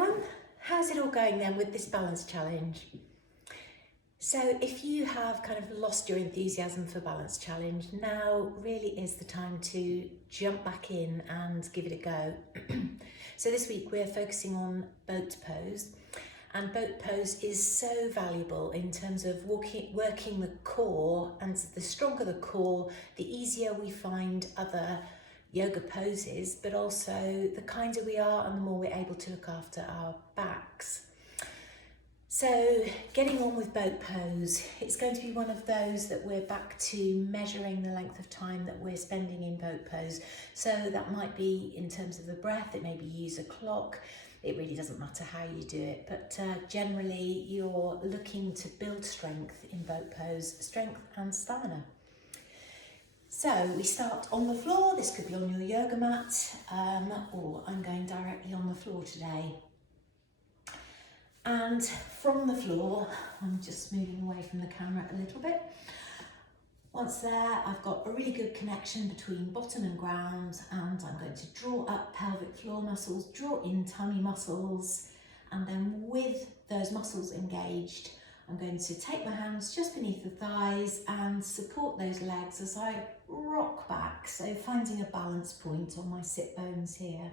everyone, how's it all going then with this balance challenge? So if you have kind of lost your enthusiasm for balance challenge, now really is the time to jump back in and give it a go. So this week we're focusing on boat pose, and boat pose is so valuable in terms of working the core, and the stronger the core, the easier we find other yoga poses, but also the kinder we are and the more we're able to look after our backs. So getting on with boat pose, it's going to be one of those that we're back to measuring the length of time that we're spending in boat pose. So that might be in terms of the breath, it may be use a clock, it really doesn't matter how you do it, but generally you're looking to build strength in boat pose, strength and stamina. So we start on the floor. This could be on your yoga mat, or I'm going directly on the floor today. And from the floor, I'm just moving away from the camera a little bit. Once there, I've got a really good connection between bottom and ground, and I'm going to draw up pelvic floor muscles, draw in tummy muscles, and then with those muscles engaged, I'm going to take my hands just beneath the thighs and support those legs as I rock back, so finding a balance point on my sit bones here.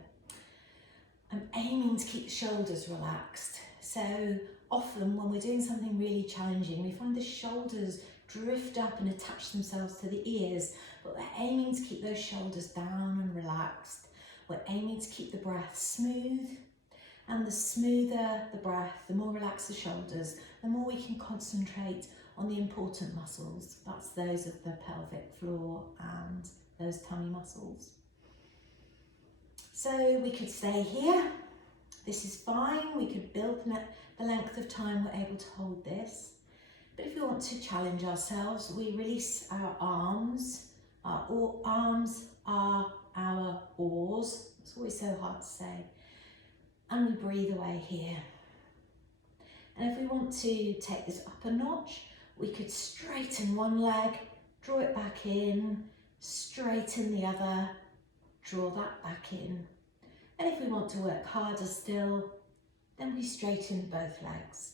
I'm aiming to keep the shoulders relaxed. So often when we're doing something really challenging, we find the shoulders drift up and attach themselves to the ears, but we're aiming to keep those shoulders down and relaxed. We're aiming to keep the breath smooth, and the smoother the breath, the more relaxed the shoulders, the more we can concentrate on the important muscles. That's those of the pelvic floor and those tummy muscles. So we could stay here. This is fine. We could build the length of time we're able to hold this. But if we want to challenge ourselves, we release our arms. Our arms are our oars. It's always so hard to say. And we breathe away here. And if we want to take this up a notch, we could straighten one leg, draw it back in, straighten the other, draw that back in. And if we want to work harder still, then we straighten both legs.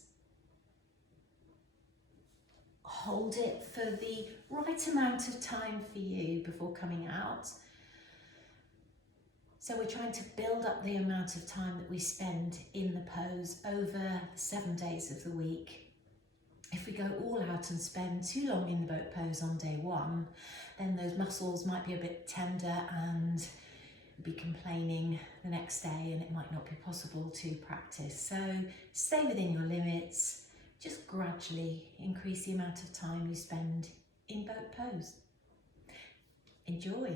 Hold it for the right amount of time for you before coming out. So we're trying to build up the amount of time that we spend in the pose over 7 days of the week. If we go all out and spend too long in the boat pose on day one, then those muscles might be a bit tender and be complaining the next day, and it might not be possible to practice. So stay within your limits, just gradually increase the amount of time you spend in boat pose. Enjoy.